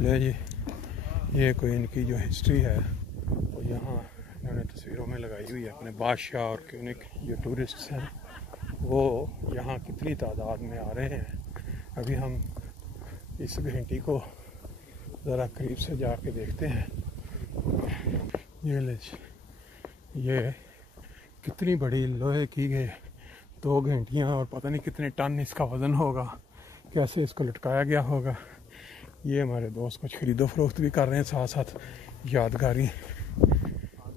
ले जी, ये कोई इनकी जो हिस्ट्री है वो यहाँ इन्होंने तस्वीरों में लगाई हुई है। अपने बादशाह और क्यूनिक जो टूरिस्ट्स हैं वो यहाँ कितनी तादाद में आ रहे हैं। अभी हम इस घंटी को ज़रा करीब से जाके देखते हैं। ये ले जी, ये कितनी बड़ी लोहे की है 2 घंटियाँ और पता नहीं कितने टन इसका वज़न होगा, कैसे इसको लटकाया गया होगा। ये हमारे दोस्त कुछ खरीदो फरोख्त भी कर रहे हैं, साथ साथ यादगारी।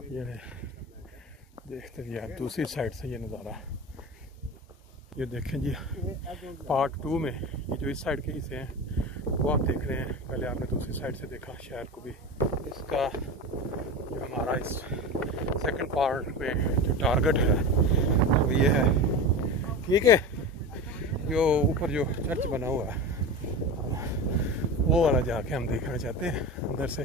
ये देखते हैं यार दूसरी साइड से ये नज़ारा। ये देखें जी, पार्ट 2 में ये जो इस साइड के हिस्से हैं वो आप देख रहे हैं। पहले आपने दूसरी साइड से देखा शहर को भी। इसका जो हमारा इस सेकंड पार्ट में जो टारगेट है वो ये है, ठीक है, जो ऊपर जो चर्च बना हुआ है वो वाला जाके हम देखना चाहते हैं। अंदर से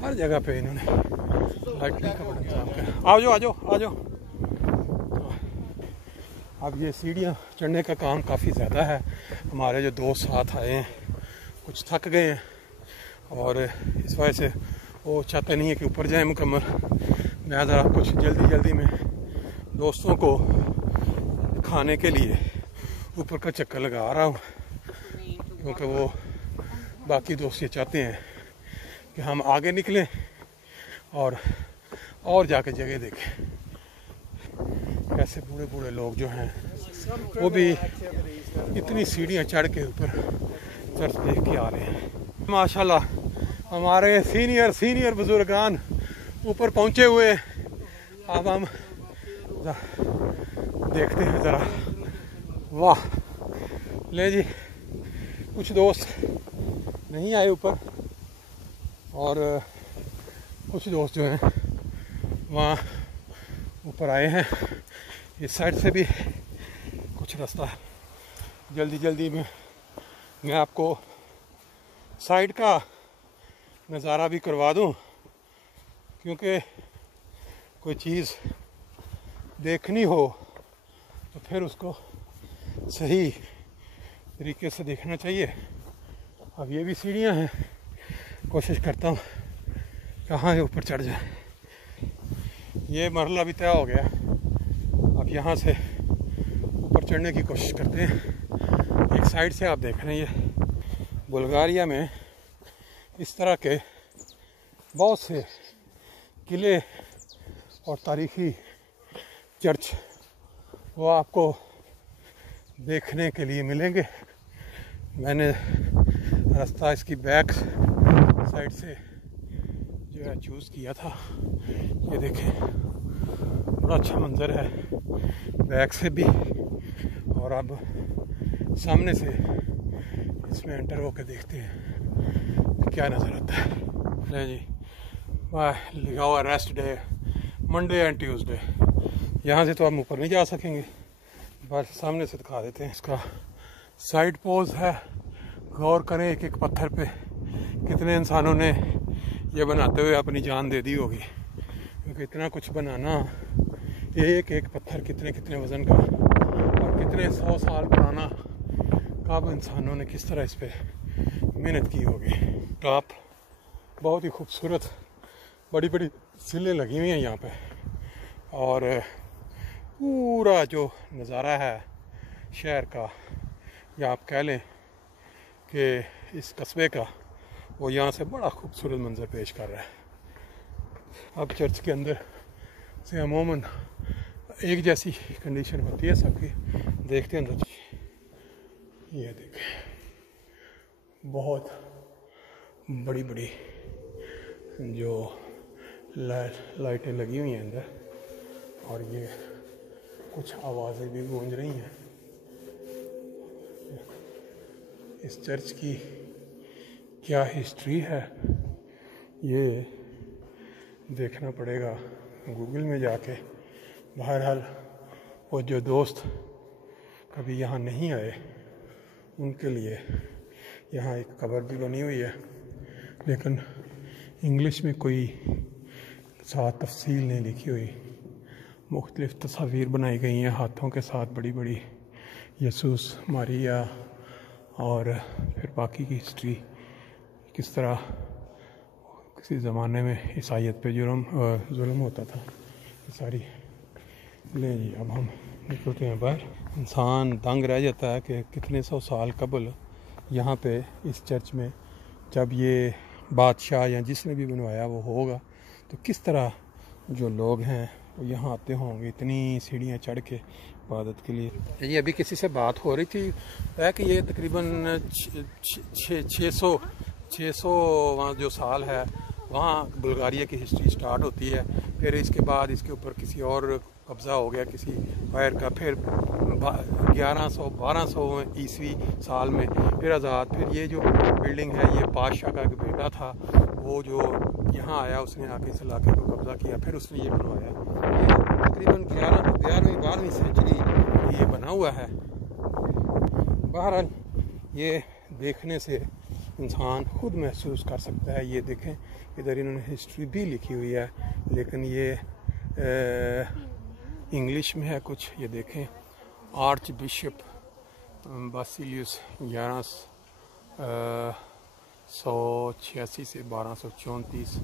हर जगह पे इन्होंने लाइटिंग का बड़ा इंतजाम किया। आओ आ जाओ। अब ये सीढ़ियाँ चढ़ने का काम काफ़ी ज़्यादा है। हमारे जो दोस्त साथ आए हैं कुछ थक गए हैं और इस वजह से वो चाहते नहीं है कि ऊपर जाए मुकम्मल। मैं ज़रा कुछ जल्दी में दोस्तों को खाने के लिए ऊपर का चक्कर लगा रहा हूँ, क्योंकि वो बाकी दोस्त ये चाहते हैं कि हम आगे निकलें और जाके जगह देखें। कैसे बूढ़े लोग जो हैं वो भी इतनी सीढ़ियाँ चढ़ के ऊपर चर्च देख के आ रहे हैं। माशाल्लाह हमारे सीनियर बुजुर्गान ऊपर पहुँचे हुए। अब हम देखते हैं ज़रा। वाह ले जी, कुछ दोस्त नहीं आए ऊपर और कुछ दोस्त जो हैं वहाँ ऊपर आए हैं। इस साइड से भी कुछ रास्ता है। जल्दी में मैं आपको साइड का नज़ारा भी करवा दूं, क्योंकि कोई चीज़ देखनी हो तो फिर उसको सही तरीके से देखना चाहिए। अब ये भी सीढ़ियाँ हैं, कोशिश करता हूँ कहाँ है ऊपर चढ़ जाए। ये मरहला भी तय हो गया। अब यहाँ से ऊपर चढ़ने की कोशिश करते हैं। एक साइड से आप देख रहे हैं ये बुल्गारिया में इस तरह के बहुत से किले और तारीखी चर्च वो आपको देखने के लिए मिलेंगे। मैंने रास्ता इसकी बैक साइड से जो है चूज़ किया था। ये देखें बड़ा अच्छा मंज़र है बैक से भी, और अब सामने से इसमें एंटर होकर देखते हैं क्या नज़र आता है। ले जी, लिखा हुआ rest day Monday and Tuesday. यहाँ से तो हम ऊपर नहीं जा सकेंगे, बस सामने से दिखा देते हैं। इसका साइड पोज है, गौर करें एक पत्थर पे कितने इंसानों ने ये बनाते हुए अपनी जान दे दी होगी, क्योंकि इतना कुछ बनाना, एक पत्थर कितने वज़न का और कितने 100 साल पुराना, कब इंसानों ने किस तरह इस पे मेहनत की होगी। टॉप बहुत ही खूबसूरत बड़ी सिलें लगी हुई हैं यहाँ पे, और पूरा जो नज़ारा है शहर का, या आप कह लें कि इस कस्बे का, वो यहाँ से बड़ा खूबसूरत मंजर पेश कर रहा है। अब चर्च के अंदर से अमूमन एक जैसी कंडीशन होती है सबकी। देखते हैं अंदर। ये देखें बहुत बड़ी जो लाइटें लगी हुई हैं अंदर, और ये कुछ आवाज़ें भी गूंज रही हैं। इस चर्च की क्या हिस्ट्री है ये देखना पड़ेगा गूगल में जाके। बहरहाल वो जो दोस्त कभी यहाँ नहीं आए उनके लिए यहाँ एक कब्र भी बनी हुई है, लेकिन इंग्लिश में कोई साथ तफसील नहीं लिखी हुई। मुख्तलिफ़ तस्वीर बनाई गई हैं हाथों के साथ, बड़ी यसूस, मारिया और फिर बाकी की हिस्ट्री किस तरह किसी ज़माने में ईसाइयत पे जुल्म होता था। ये सारी ले जी अब हम निकलते हैं बाहर। इंसान दंग रह जाता है कि कितने सौ साल कबल यहाँ पे इस चर्च में जब ये बादशाह या जिसने भी बनवाया वो होगा तो किस तरह जो लोग हैं वो यहाँ आते होंगे इतनी सीढ़ियाँ चढ़ के इबादत के लिए। ये अभी किसी से बात हो रही थी है कि ये तकरीबन 600 वहाँ जो साल है वहाँ बुल्गारिया की हिस्ट्री स्टार्ट होती है। फिर इसके बाद इसके ऊपर किसी और कब्ज़ा हो गया किसी फायर का, फिर 1200 ईस्वी साल में फिर आज़ाद। फिर ये जो बिल्डिंग है ये बादशाह का एक बेटा था वो जो यहाँ आया उसने आके इस इलाके को कब्ज़ा किया, फिर उसने ये बनवाया। ये तकरीबन 11वीं सेंचुरी ये बना हुआ है। बहरहाल ये देखने से इंसान खुद महसूस कर सकता है। ये देखें इधर इन्होंने हिस्ट्री भी लिखी हुई है लेकिन ये इंग्लिश में है कुछ। ये देखें आर्च बिशप बासिलियस 1186 से 1234,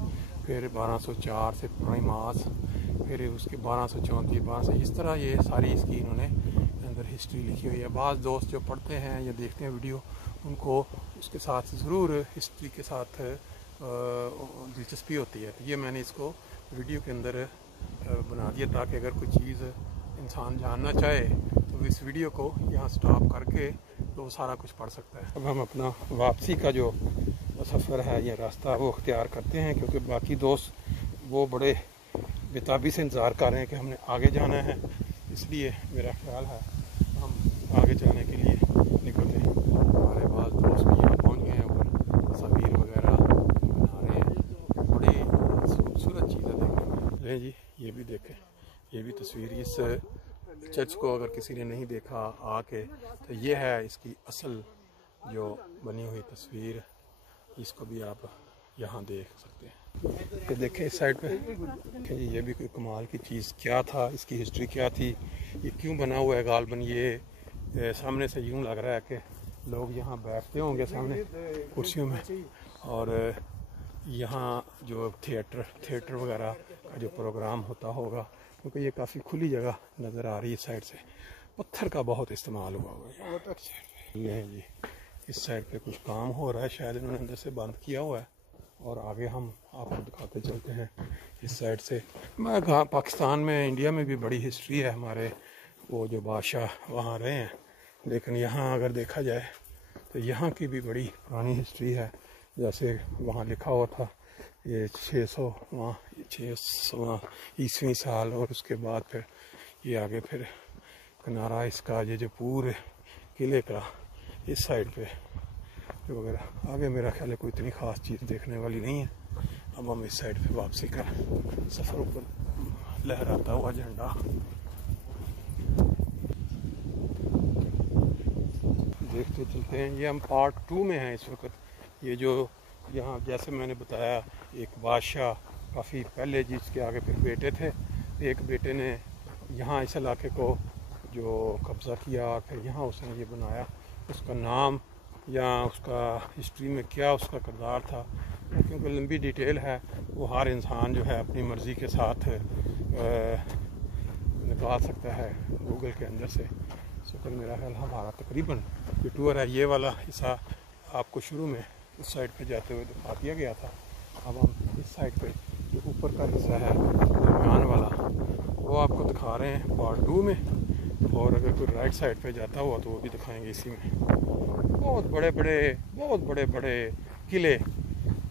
फिर 1204 से प्राइमास, फिर उसके 1234 इस तरह ये सारी इसकी इन्होंने अंदर हिस्ट्री लिखी हुई है। बाज़ दोस्त जो पढ़ते हैं या देखते हैं वीडियो उनको उसके साथ ज़रूर हिस्ट्री के साथ दिलचस्पी होती है। तो ये मैंने इसको वीडियो के अंदर बना दिया ताकि अगर कोई चीज़ इंसान जानना चाहे तो इस वीडियो को यहाँ स्टॉप करके तो सारा कुछ पढ़ सकता है। अब हम अपना वापसी का जो सफ़र है या रास्ता वो अख्तियार करते हैं क्योंकि बाकी दोस्त वो बड़े बेताबी से इंतज़ार कर रहे हैं कि हमने आगे जाना है, इसलिए मेरा ख्याल है हम आगे जाने के लिए निकलते हैं। हमारे पास दोस्त भी यहाँ पहुँच गए हैं ऊपर तस्वीर वगैरह बना रहे हैं, बड़ी खूबसूरत चीज़ें देखने में। लें जी ये भी देखें, ये भी तस्वीर इस चर्च को अगर किसी ने नहीं देखा आके तो ये है इसकी असल जो बनी हुई तस्वीर, इसको भी आप यहाँ देख सकते हैं। ये देखें इस साइड पे ये भी कोई कमाल की चीज़ क्या था, इसकी हिस्ट्री क्या थी, ये क्यों बना हुआ है गालबन। ये सामने से यूँ लग रहा है कि लोग यहाँ बैठते होंगे सामने कुर्सियों में और यहाँ जो थिएटर वगैरह का जो प्रोग्राम होता होगा क्योंकि ये काफ़ी खुली जगह नज़र आ रही है। साइड से पत्थर का बहुत इस्तेमाल हुआ हुआ है जी। इस साइड पे कुछ काम हो रहा है, शायद इन्होंने अंदर से बंद किया हुआ है और आगे हम आपको दिखाते चलते हैं इस साइड से। मैं पाकिस्तान में इंडिया में भी बड़ी हिस्ट्री है, हमारे वो जो बादशाह वहाँ रहे हैं, लेकिन यहाँ अगर देखा जाए तो यहाँ की भी बड़ी पुरानी हिस्ट्री है। जैसे वहाँ लिखा हुआ था ये 600 ईस्वी साल और उसके बाद फिर ये आगे फिर किनारा इसका ये जो पूरे किले का इस साइड पे जो वगैरह आगे मेरा ख्याल है कोई इतनी ख़ास चीज़ देखने वाली नहीं है। अब हम इस साइड पे वापसी का सफ़र ऊपर लहराता हुआ झंडा देखते चलते हैं। ये हम पार्ट 2 में हैं इस वक्त। ये जो यहाँ जैसे मैंने बताया एक बादशाह काफ़ी पहले जिसके आगे फिर बेटे थे, एक बेटे ने यहाँ इस इलाके को जो कब्ज़ा किया और फिर यहाँ उसने ये बनाया। उसका नाम या उसका हिस्ट्री में क्या उसका किरदार था क्योंकि लंबी डिटेल है, वो हर इंसान जो है अपनी मर्ज़ी के साथ निकाल सकता है गूगल के अंदर से। तो मेरा ख्याल हमारा तकरीबन ये टूर है, ये वाला हिस्सा आपको शुरू में उस साइड पे जाते हुए दिखा दिया गया था। अब हम इस साइड पे जो ऊपर का हिस्सा है दरमियान वाला वो आपको दिखा रहे हैं पार्ट 2 में, और अगर कोई राइट साइड पे जाता हुआ तो वो भी दिखाएंगे इसी में। बहुत बड़े बड़े किले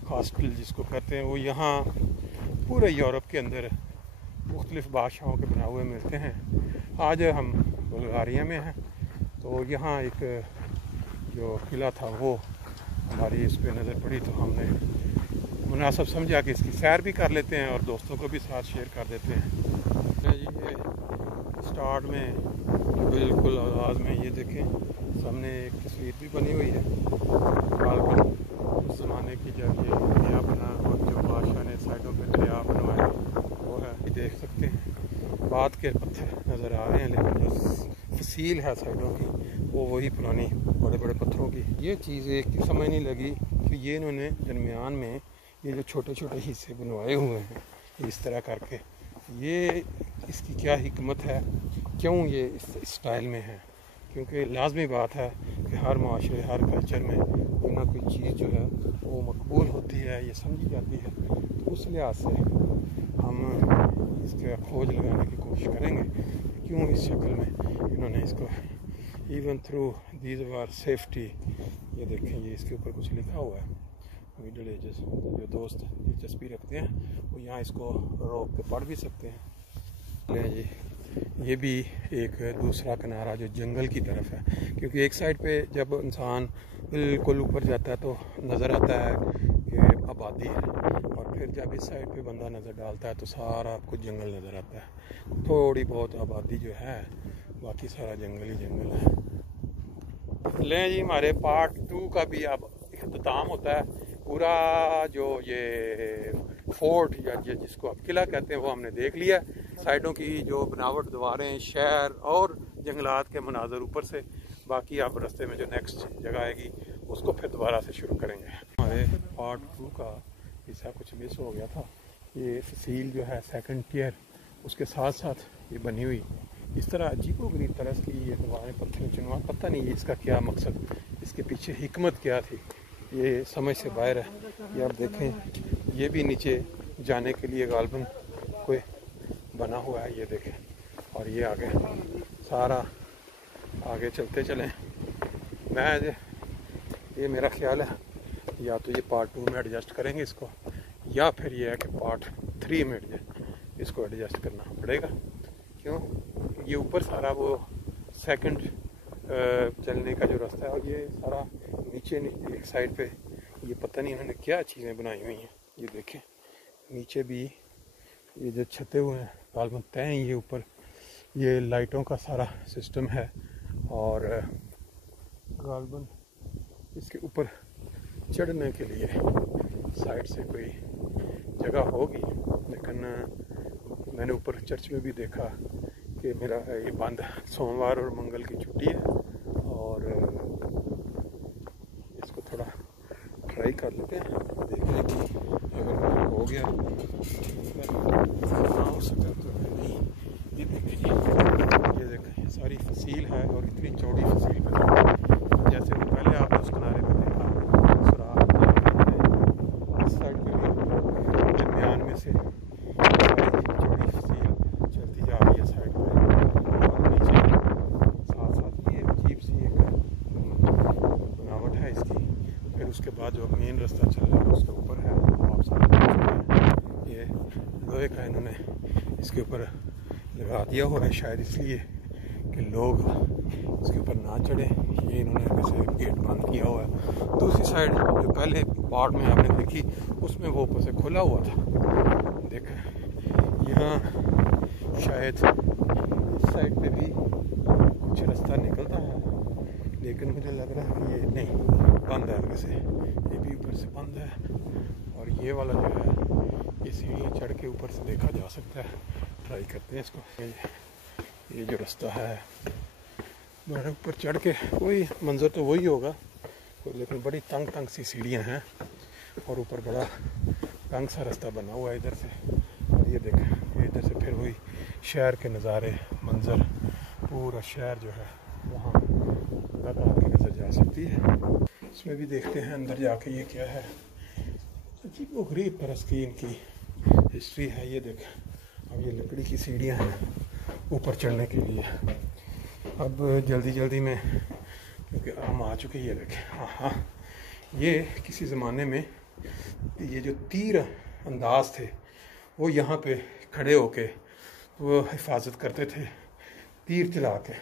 कास्टल जिसको कहते हैं वो यहाँ पूरे यूरोप के अंदर मुख्तलिफ़ बादशाहों के बना हुए मिलते हैं। आज हम बुल्गारिया में हैं तो यहाँ एक जो किला था वो हमारी इस पर नज़र पड़ी तो हमने मुनासिब समझा कि इसकी सैर भी कर लेते हैं और दोस्तों को भी साथ शेयर कर देते हैं। जी ये स्टार्ट में बिल्कुल आगाज़ में ये देखें सामने एक तस्वीर भी बनी हुई है उस ज़माने की जब ये दरिया बना और जो बादशाह ने साइडों पे दरिया बनवाया वो है, देख सकते हैं। बाद के पत्थर नज़र आ रहे हैं लेकिन जो फसील है साइडों की वो वही पुरानी बड़े बड़े पत्थरों की। ये चीज़ एक समझ नहीं लगी कि अब ये इन्होंने दरमियान में ये जो छोटे छोटे हिस्से बनवाए हुए हैं इस तरह करके, ये इसकी क्या हिकमत है, क्यों ये इस स्टाइल में है? क्योंकि लाजमी बात है कि हर माशरे, हर कल्चर में कोई ना कोई चीज़ जो है वो मकबूल होती है, ये समझी जाती है। तो उस लिहाज से हम इसका खोज लगाने की कोशिश करेंगे क्यों इस शक्ल में इन्होंने इसको, even through these are safety. ये देखें, ये इसके ऊपर कुछ लिखा हुआ है। मिडल एजेस जो दोस्त दिलचस्पी रखते हैं वो यहाँ इसको रोक के पढ़ भी सकते हैं। ले जी, ये भी एक दूसरा किनारा जो जंगल की तरफ है, क्योंकि एक साइड पे जब इंसान बिल्कुल ऊपर जाता है तो नज़र आता है कि आबादी है, और फिर जब इस साइड पे बंदा नज़र डालता है तो सारा आपको जंगल नज़र आता है। थोड़ी बहुत आबादी जो है, बाकी सारा जंगल ही जंगल है। लें जी, हमारे पार्ट 2 का भी अब इख्तिताम होता है। पूरा जो ये फोर्ट या जिसको आप किला कहते हैं वो हमने देख लिया। साइडों की जो बनावट, दीवारें, शहर और जंगलात के मनाजर ऊपर से। बाकी आप रास्ते में जो नेक्स्ट जगह आएगी उसको फिर दोबारा से शुरू करेंगे। हमारे पार्ट 2 का हिस्सा कुछ मिस हो गया था। ये फसील जो है सेकंड टियर, उसके साथ साथ ये बनी हुई इस तरह अजीबोगरीब तरह की ये दीवारें, पत्थर चुनवा, पता नहीं इसका क्या मकसद, इसके पीछे हिकमत क्या थी, ये समझ से बाहर है। ये आप देखें, ये भी नीचे जाने के लिए गालबन कोई बना हुआ है, ये देखें। और ये आगे सारा आगे चलते चलें। ये मेरा ख्याल है या तो ये पार्ट 2 में एडजस्ट करेंगे इसको, या फिर ये है कि पार्ट 3 में इसको एडजस्ट करना पड़ेगा। क्यों? ये ऊपर सारा वो सेकंड चलने का जो रास्ता है, और ये सारा नीचे एक साइड पे ये पता नहीं इन्होंने क्या चीज़ें बनाई हुई हैं। ये देखें, नीचे भी ये जो छते हुए हैं गालबन तय हैं, ये ऊपर ये लाइटों का सारा सिस्टम है, और गालबन इसके ऊपर चढ़ने के लिए साइड से कोई जगह होगी। लेकिन मैंने ऊपर चर्च में भी देखा कि मेरा ये बंद, सोमवार और मंगल की छुट्टी है, और इसको थोड़ा ट्राई कर लेते हैं, देखने की अगर हो गया हो सका तो नहीं। ये देखें सारी फसील है, और इतनी चौड़ी फसील पर, जैसे वो पहले आपने उस किनारे पर देखा सुराख, इस साइड पर भी दरमियान में से चौड़ी फसील चलती जा रही है साइड पर, और नीचे साथ साथ ये अजीब सी एक बनावट है इसकी। फिर उसके बाद जो मेन रास्ता चल रहा है उसके ऊपर है, आप सामने ये लोहे का इन्होंने इसके ऊपर लगा दिया हुआ है, शायद इसलिए कि लोग इसके ऊपर ना चढ़े। ये इन्होंने वैसे गेट बंद किया हुआ है। दूसरी साइड जो पहले पार्ट में आपने देखी उसमें वो ऊपर से खुला हुआ था। देखें, यहाँ शायद इस साइड पे भी कुछ रास्ता निकलता है, लेकिन मुझे लग रहा है कि ये नहीं, बंद है वैसे, ये भी ऊपर से बंद है। और ये वाला जो है ये सीढ़ियाँ चढ़ के ऊपर से देखा जा सकता है। ट्राई करते हैं इसको। ये जो रास्ता है बड़े ऊपर चढ़ के, कोई मंजर तो वही होगा, लेकिन बड़ी तंग सी सीढ़ियाँ हैं, और ऊपर बड़ा तंग सा रास्ता बना हुआ है इधर से। और ये देखें, इधर से फिर वही शहर के नज़ारे, मंजर, पूरा शहर जो है वहाँ तक आपकी नज़र जा सकती है। इसमें भी देखते हैं अंदर जाके ये क्या है। अजीबोगरीब तरह की इनकी हिस्ट्री है। ये देखें, अब ये लकड़ी की सीढ़ियाँ हैं ऊपर चढ़ने के लिए। अब जल्दी में, क्योंकि हम आ चुके हैं, ये देखें, हाँ, ये किसी ज़माने में ये जो तीर अंदाज थे वो यहाँ पे खड़े होके वो हिफाजत करते थे तीर चला के।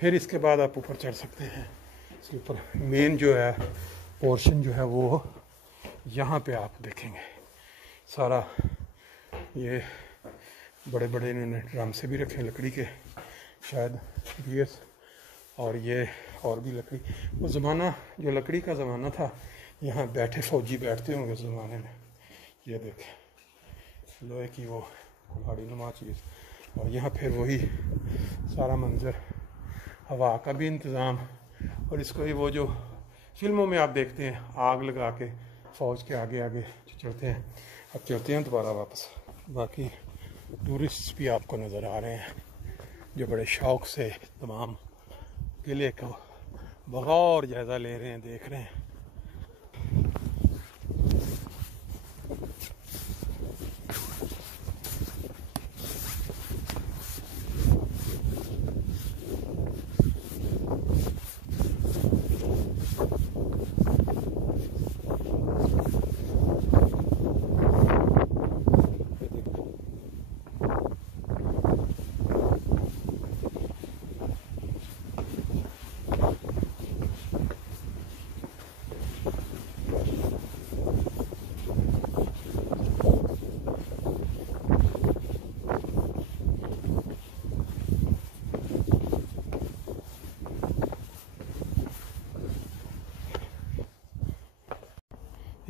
फिर इसके बाद आप ऊपर चढ़ सकते हैं। इसके ऊपर मेन जो है पोर्शन जो है वो यहाँ पे आप देखेंगे सारा ये बड़े इन्होंने ड्रम से भी रखे लकड़ी के, शायद बियर्स, और ये और भी लकड़ी। वो ज़माना जो लकड़ी का ज़माना था, यहाँ बैठे फौजी बैठते होंगे उस ज़माने में। ये देखें, लोहे की वो कुल्हाड़ी नुमा चीज़, और यहाँ फिर वही सारा मंजर, हवा का भी इंतज़ाम, और इसको ही वो जो फिल्मों में आप देखते हैं आग लगा के फ़ौज के आगे आगे चलते हैं। अब चलते हैं दोबारा वापस। बाकी टूरिस्ट भी आपको नज़र आ रहे हैं जो बड़े शौक़ से तमाम किले को बगौर जायज़ा ले रहे हैं, देख रहे हैं।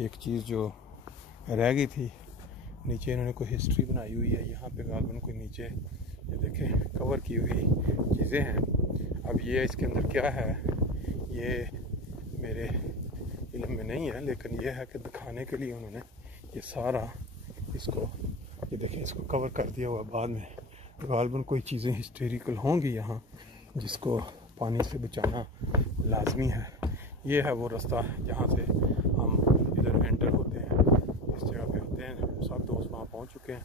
एक चीज़ जो रह गई थी, नीचे इन्होंने कोई हिस्ट्री बनाई हुई है। यहाँ पे गालबन कोई नीचे ये देखें कवर की हुई चीज़ें हैं। अब ये इसके अंदर क्या है ये मेरे इल्म में नहीं है, लेकिन ये है कि दिखाने के लिए उन्होंने ये सारा इसको ये देखें इसको कवर कर दिया हुआ। बाद में गालबन कोई चीज़ें हिस्टोरिकल होंगी यहाँ जिसको पानी से बचाना लाजमी है। ये है वो रास्ता जहाँ से हम इधर एंटर होते हैं, इस जगह पे होते हैं। सब दोस्त वहाँ पहुँच चुके हैं,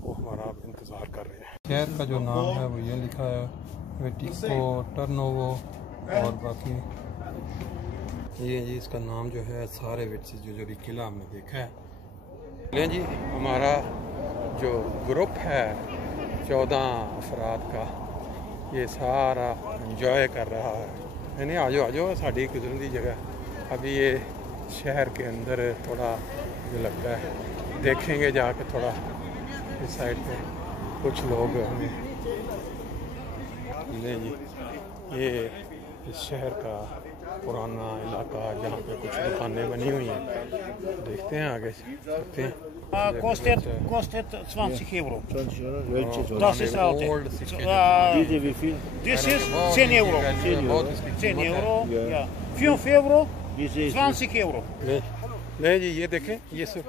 वो हमारा अब इंतज़ार कर रहे हैं। शहर का जो नाम है वो ये लिखा है वेटिको टर्नोवो, और बाकी ये जी इसका नाम जो है सारे विट्स जो भी किला हमने देखा है। लें जी हमारा जो ग्रुप है 14 अफराद का, ये सारा इंजॉय कर रहा है। नहीं आ जाओ साड़ी गुजरन की जगह। अभी ये शहर के अंदर थोड़ा जो लगता है देखेंगे जाके, थोड़ा इस साइड पे कुछ लोग हमें ले जी। ये इस शहर का पुराना इलाका जहाँ पे कुछ दुकानें बनी हुई हैं, देखते हैं आगे चलते हैं। Kostet 20 euro. 20 euro? Welche so? Das ist alt. Diese wie viel? This is 10 euro. 10 euro. Ja. 5 euro. Diese ist 20 euro. ले जी ये देखें ये सब